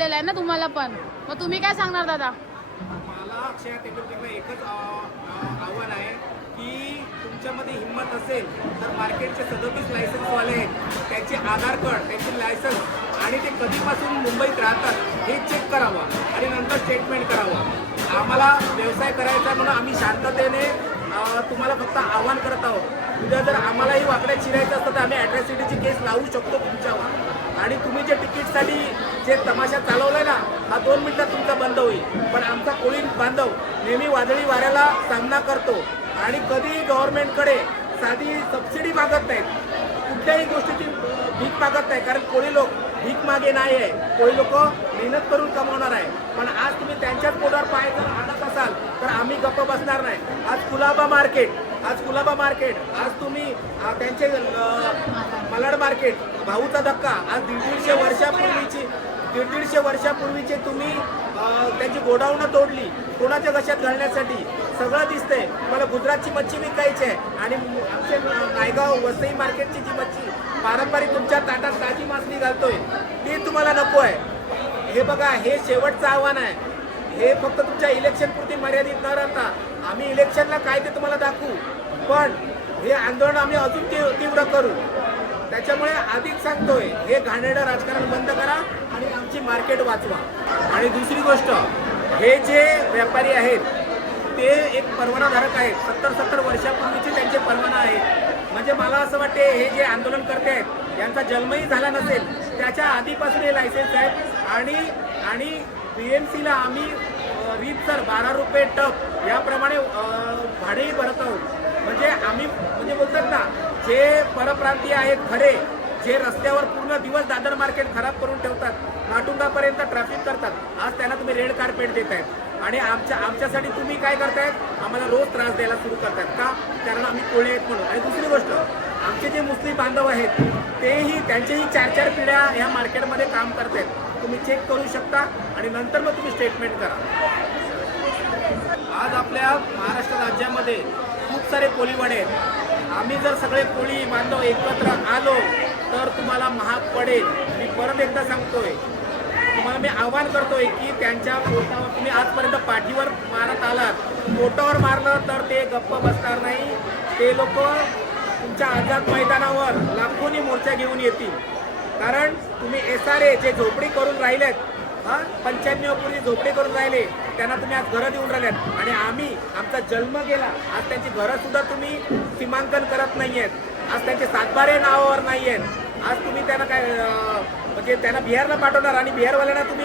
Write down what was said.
केलेला आहे ना तुम्हाला पण, मग तुम्ही काय सांगणार दादा? मला अक्षय टेक्नॉलॉजीला एकच आव्हान आहे की तुमच्यामध्ये हिंमत असेल तर मार्केटचे 37 लायसन्सवाले आहेत, त्यांचे आधार कार्ड, त्यांचे लायसन्स आणि ते कधीपासून मुंबईत राहतात हे चेक करावं आणि नंतर स्टेटमेंट करावं. आम्हाला व्यवसाय करायचा आहे म्हणून आम्ही शांततेने तुम्हाला फक्त आव्हान करत आहोत. उद्या जर आम्हालाही वाकड्यात शिरायचं असतं तर आम्ही ॲट्रॅसिटीची केस लावू शकतो तुमच्यावर. आणि तुम्ही जे तिकीटसाठी जे तमाशा चालवलाय ना, हा 2 मिनिटात तुमचा बंद होईल. पण आमचा कोळी बांधव नेहमी वादळी वाऱ्याला सामना करतो आणि कधी गव्हर्नमेंटकडे साधी सबसिडी मागत नाहीत, कुठल्याही गोष्टीची भीक मागत नाही. कारण कोळी लोक भीक मागे नाही आहे, कोळी लोक मेहनत करून कमावणार आहे. पण आज तुम्ही त्यांच्याच पोटावर पाय जर आणत असाल तर आम्ही गप्प बसणार नाही. आज कुलाबा मार्केट, आज तुम्ही त्यांचे मलाड मार्केट, भाऊचा धक्का, आज 150 वर्षापूर्वीचे तुम्ही त्यांची गोडाऊनं तोडली कोणाच्या घशात घालण्यासाठी. सगळं दिसतंय. मला गुजरातची मच्छी विकायची आहे आणि आमचे नायगाव वसई मार्केटची जी मच्छी पारंपरिक तुमच्या ताटात ताजी मासळी घालतोय ती तुम्हाला नको आहे. हे बघा, हे शेवटचं आव्हान आहे. हे फक्त तुमच्या इलेक्शन पुरती मर्यादित न राहता आम्ही इलेक्शनला काय ते तुम्हाला दाखवू, पण हे आंदोलन आम्ही अजून तीव्र करू. त्याच्यामुळे आधीच सांगतोय, हे घाणेरडं राजकारण बंद करा आणि आमची मार्केट वाचवा. आणि दुसरी गोष्ट, हे जे व्यापारी आहेत ते एक परवानाधारक आहेत. 70 वर्षापूर्वीचे त्यांचे परवाना आहेत. म्हणजे मला असं वाटते हे जे आंदोलन करते आहेत यांचा जन्मही झाला नसेल, त्याच्या आधीपासून हे लायसन्स आहेत. आणि BMCला आम्ही रीतसर 12 रुपये टप याप्रमाणे भाडेही भरत आहोत. म्हणजे आम्ही बोलतात ना, जे परप्रांतीय आहेत खरे, जे रस्त्यावर पूर्ण दिवस दादर मार्केट खराब करून ठेवतात, माटुंगापर्यंत ट्रॅफिक करतात, आज त्यांना तुम्ही रेड कार्पेट देत आहेत. आणि आमच्यासाठी तुम्ही काय करतायत, आम्हाला रोज त्रास द्यायला सुरू करतात का? कारण आम्ही कोळी आहेत म्हणून. आणि दुसरी गोष्ट, आमचे जे मुस्लिम बांधव आहेत त्यांचेही 4 पिढ्या ह्या मार्केटमध्ये काम करतायत. तुम्ही चेक करू शकता आणि नंतर मग तुम्ही स्टेटमेंट करा. आज आपल्या महाराष्ट्र राज्यामध्ये खूप सारे कोळीवाडे आहेत. आम्ही जर सगळे कोळी बांधव एकत्र आलो तर तुम्हाला महाग पडेल. मी परत एकदा सांगतोय, तुम्हाला मी आवाहन करतोय की त्यांच्या पोटावर तुम्ही आजपर्यंत पाठीवर मारत आलात, पोटावर मारलं तर ते गप्प बसणार नाही. ते लोक तुमच्या आझाद मैदानावर लाखोनी मोर्चा घेऊन येतील. कारण तुम्ही SRA जे झोपडी करून राहिलेत, 95 पूर्वी झोपडी करून राहिले, त्यांना तुम्ही आज घरं देऊन राहिल्यात. आणि आमचा जन्म गेला, आज त्यांची घरं सुद्धा तुम्ही सीमांकन करत नाहीयेत. आज त्यांचे 7बारे नावावर नाहीयेत. आज तुम्ही त्यांना काय म्हणजे त्यांना बिहारला पाठवणार आणि बिहारवाल्यांना तुम्ही